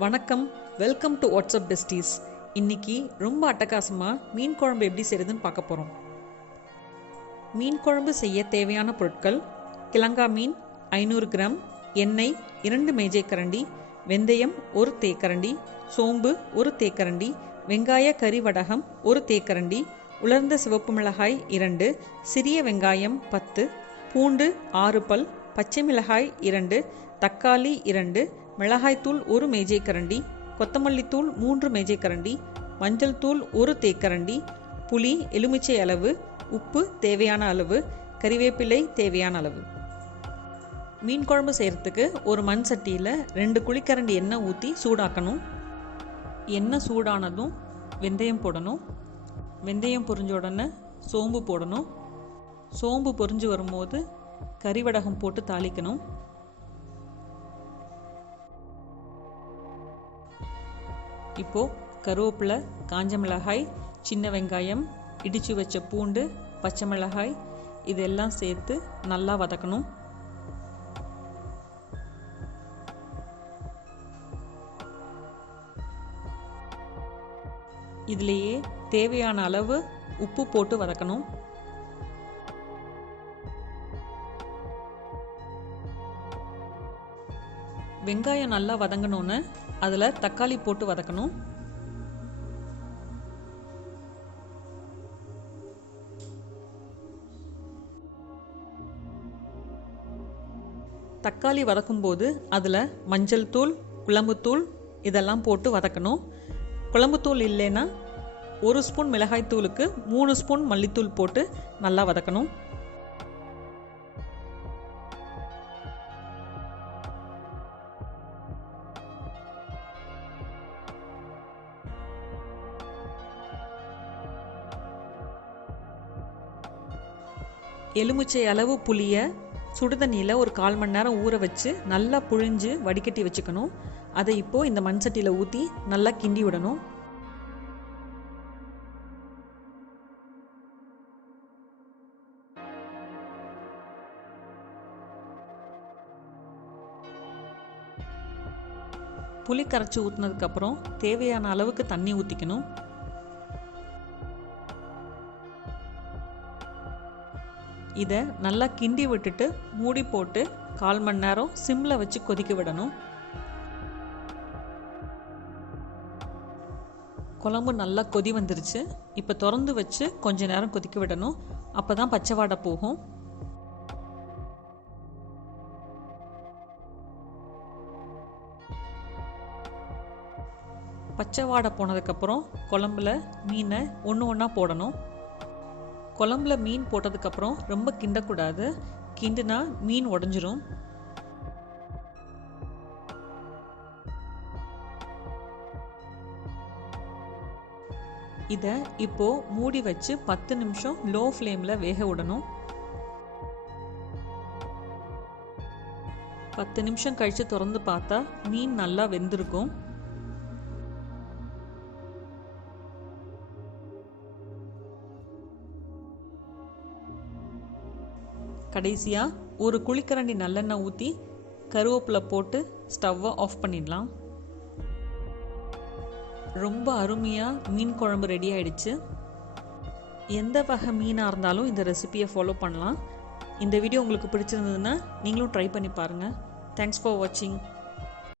வணக்கம், welcome to WhatsApp besties. இன்னைக்கு ரொம்ப அட்டகாசமாக மீன் குழம்பு எப்படி செய்யறதுன்னு பார்க்க போகிறோம். மீன் குழம்பு செய்ய தேவையான பொருட்கள்: கிழங்கா மீன் 500 கிராம், எண்ணெய் 2 மேஜை கரண்டி, வெந்தயம் 1 தேக்கரண்டி, சோம்பு 1 தேக்கரண்டி, வெங்காய கறி வடகம் 1 தேக்கரண்டி, உலர்ந்த சிவப்பு மிளகாய் 2, சிறிய வெங்காயம் 10, பூண்டு 6 பல், பச்சை மிளகாய் 2, தக்காளி 2, மிளகாய்த்தூள் 1 மேஜை கரண்டி, கொத்தமல்லி தூள் 3 மேஜை கரண்டி, மஞ்சள் தூள் 1 தேக்கரண்டி, புளி எலுமிச்சை அளவு, உப்பு தேவையான அளவு, கறிவேப்பிலை தேவையான அளவு. மீன் குழம்பு செய்கிறதுக்கு ஒரு மண் சட்டியில் 2 குழிக்கரண்டி எண்ணெய் ஊற்றி சூடாக்கணும். எண்ணெய் சூடானதும் வெந்தயம் போடணும். வெந்தயம் பொரிஞ்ச உடனே சோம்பு போடணும். சோம்பு பொரிஞ்சு வரும்போது கறிவடகம் போட்டு தாளிக்கணும். இப்போது கருவேப்பிலை, காஞ்ச மிளகாய், சின்ன வெங்காயம், இடித்து வச்ச பூண்டு, பச்சை மிளகாய் இதெல்லாம் சேர்த்து நல்லா வதக்கணும். இதிலேயே தேவையான அளவு உப்பு போட்டு வதக்கணும். வெங்காயம் நல்லா வதங்கணுன்னு அதில் தக்காளி போட்டு வதக்கணும். தக்காளி வதக்கும்போது அதில் மஞ்சள் தூள், குழம்புத்தூள் இதெல்லாம் போட்டு வதக்கணும். குழம்புத்தூள் இல்லைன்னா 1 ஸ்பூன் மிளகாய் தூளுக்கு 3 ஸ்பூன் மல்லித்தூள் போட்டு நல்லா வதக்கணும். எலுமிச்சை அளவு புளியை சுடுதண்ணியில் ஒரு 1/4 மணி நேரம் ஊற வச்சு நல்லா புழிஞ்சு வடிகட்டி வச்சுக்கணும். அதை இப்போது இந்த மண் சட்டியில் ஊற்றி நல்லா கிண்டி விடணும். புளி கரைச்சி ஊற்றினதுக்கப்புறம் தேவையான அளவுக்கு தண்ணி ஊற்றிக்கணும். இதை நல்லா கிண்டி விட்டுட்டு மூடி போட்டு 1/4 மணி நேரம் சிம்மில் வச்சு கொதிக்க விடணும். குழம்பு நல்லா கொதி வந்துருச்சு. இப்போ திறந்து வச்சு கொஞ்ச நேரம் கொதிக்க விடணும். அப்போ தான் பச்சை வாடை போகும். பச்சை வாடை போனதுக்கப்புறம் குழம்புல மீனை ஒன்று ஒன்றா போடணும். குழம்புல மீன் போட்டதுக்கப்புறம் ரொம்ப கிண்டக்கூடாது. கிண்டுனா மீன் உடஞ்சிரும். இதை இப்போது மூடி வச்சு 10 நிமிஷம் லோ ஃப்ளேமில் வேக விடணும். 10 நிமிஷம் கழித்து திறந்து பார்த்தா மீன் நல்லா வெந்திருக்கும். கடைசியாக ஒரு குழிக்கரண்டி நல்லெண்ணெய் ஊற்றி கருவேப்பிலை போட்டு ஸ்டவ்வை ஆஃப் பண்ணிடலாம். ரொம்ப அருமையாக மீன் குழம்பு ரெடி ஆயிடுச்சு. எந்த வகை மீனாக இருந்தாலும் இந்த ரெசிபியை ஃபாலோ பண்ணலாம். இந்த வீடியோ உங்களுக்கு பிடிச்சிருந்ததுன்னா நீங்களும் ட்ரை பண்ணி பாருங்கள். தேங்க்ஸ் ஃபார் வாட்சிங்.